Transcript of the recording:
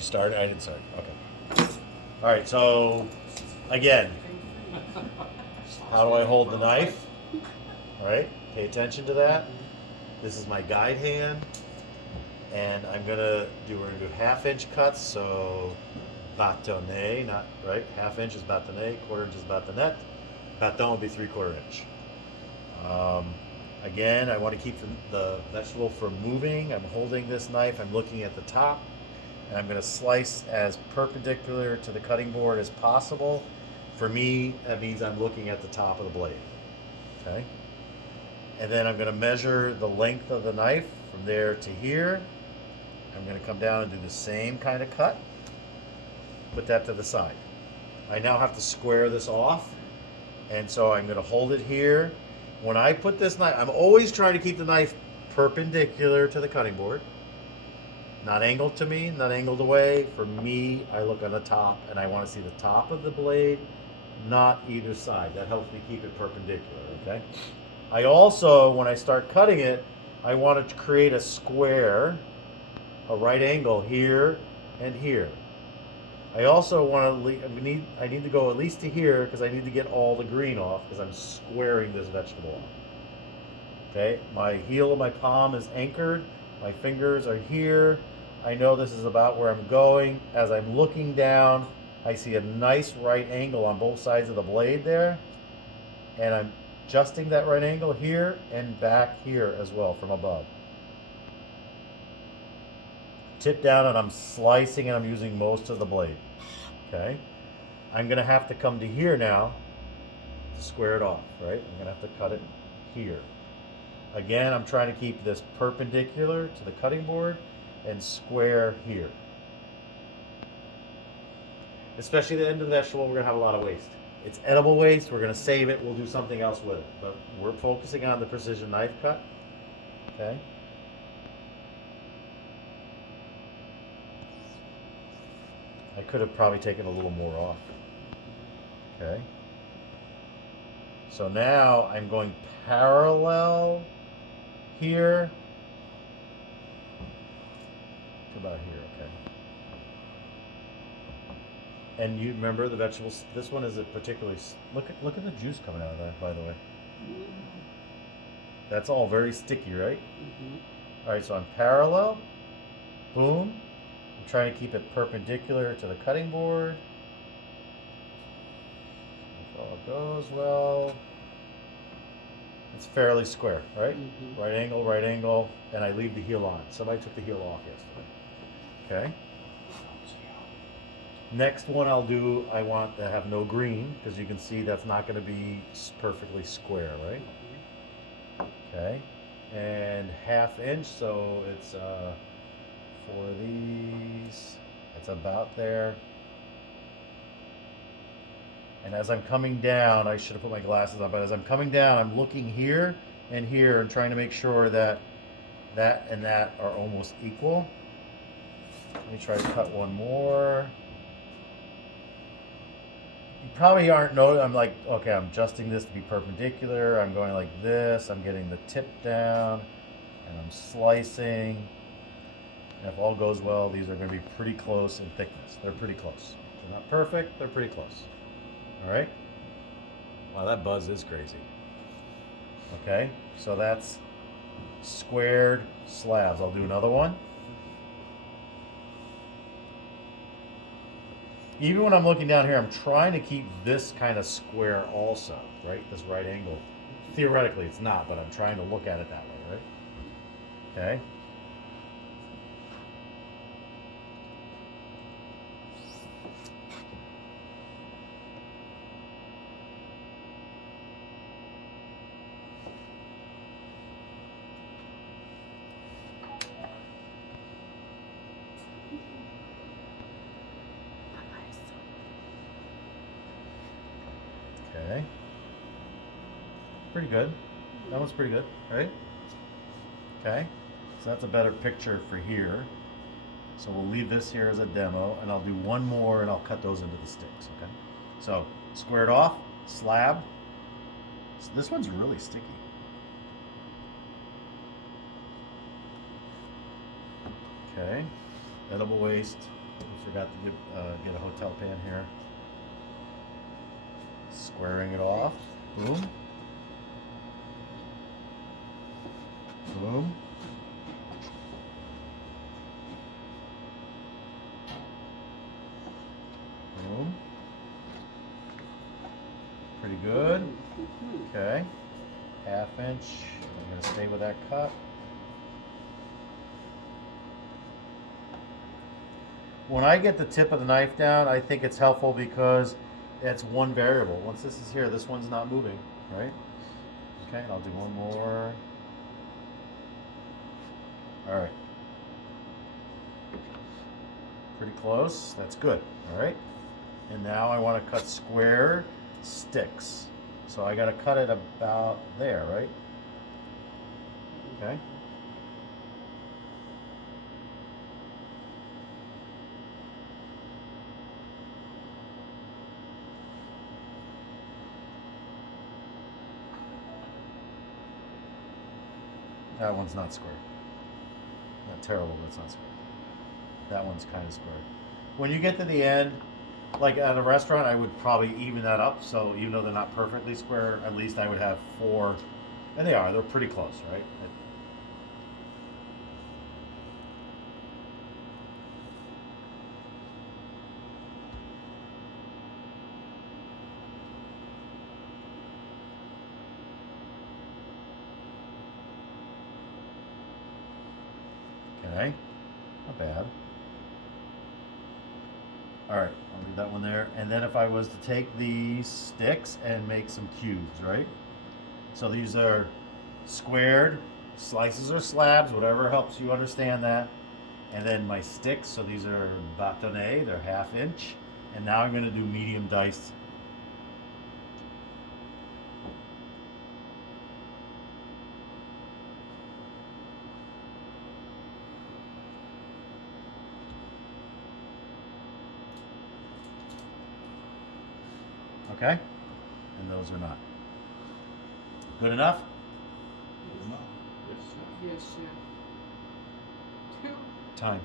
you start? I didn't start. Okay. All right. So, again, how do I hold the knife? All right. Pay attention to that. This is my guide hand, and we're gonna do half-inch cuts. So, batonet, not right. Half inch is batonet. Quarter inch is batonet. Baton would be 3/4 inch. Um, Again, I want to keep the vegetable from moving. I'm holding this knife, I'm looking at the top, and I'm going to slice as perpendicular to the cutting board as possible. For me, that means I'm looking at the top of the blade. Okay? And then I'm going to measure the length of the knife from there to here. I'm going to come down and do the same kind of cut. Put that to the side. I now have to square this off, and so I'm going to hold it here. When I put this knife, I'm always trying to keep the knife perpendicular to the cutting board. Not angled to me, not angled away. For me, I look on the top, and I want to see the top of the blade, not either side. That helps me keep it perpendicular, okay? I also, when I start cutting it, I want to create a square, a right angle here and here. I also want to I need to go at least to here because I need to get all the green off because I'm squaring this vegetable off. Okay, my heel of my palm is anchored. My fingers are here. I know this is about where I'm going. As I'm looking down, I see a nice right angle on both sides of the blade there. And I'm adjusting that right angle here and back here as well from above. Tip down and I'm slicing and I'm using most of the blade. Okay? I'm going to have to come to here now to square it off, right? I'm going to have to cut it here. Again, I'm trying to keep this perpendicular to the cutting board and square here. Especially the end of the vegetable, we're going to have a lot of waste. It's edible waste. We're going to save it. We'll do something else with it. But we're focusing on the precision knife cut. Okay? I could have probably taken a little more off. Okay. So now I'm going parallel here to about here, okay. And you remember the vegetables, this one is a particularly, look at the juice coming out of that, by the way. That's all very sticky, right? All right, so I'm parallel, boom. I'm trying to keep it perpendicular to the cutting board. If all goes well. It's fairly square, right? Right angle, and I leave the heel on. Somebody took the heel off yesterday. Okay. Next one I'll do, I want to have no green, because you can see that's not going to be perfectly square, right? Okay. And half inch, so it's for these, it's about there. And as I'm coming down, I should have put my glasses on, but as I'm coming down, I'm looking here and here and trying to make sure that that and that are almost equal. Let me try to cut one more. You probably aren't noticing, I'm like, okay, I'm adjusting this to be perpendicular. I'm going like this. I'm getting the tip down and I'm slicing. And if all goes well, these are going to be pretty close in thickness. They're pretty close. They're not perfect, they're pretty close. All right? Wow, that buzz is crazy. Okay, so that's squared slabs. I'll do another one. Even when I'm looking down here, I'm trying to keep this kind of square also, right? This right angle. Theoretically, it's not, but I'm trying to look at it that way, right? Okay. Okay. Pretty good. That one's pretty good, right? Okay. So that's a better picture for here. So we'll leave this here as a demo, and I'll do one more, and I'll cut those into the sticks, okay? So squared off, slab. So this one's really sticky. Okay. Edible waste. Forgot to get a hotel pan here. Squaring it off. Boom. Boom. Boom. Pretty good. Okay. Half inch. I'm going to stay with that cut. When I get the tip of the knife down, I think it's helpful because that's one variable. Once this is here, this one's not moving, right? Okay, I'll do one more. All right. Pretty close. That's good. All right. And now I want to cut square sticks. So I got to cut it about there, right? Okay. That one's not square. Not terrible, but it's not square. That one's kind of square. When you get to the end, like at a restaurant, I would probably even that up. So even though they're not perfectly square, at least I would have 4, and they are. They're pretty close, right? Okay, not bad. All right, I'll leave that one there. And then if I was to take these sticks and make some cubes, right? So these are squared, slices or slabs, whatever helps you understand that. And then my sticks, so these are Batonet, they're 1/2 inch. And now I'm gonna do medium diced. Okay? And those are not. Good enough? Yes, Yes, yeah. Time.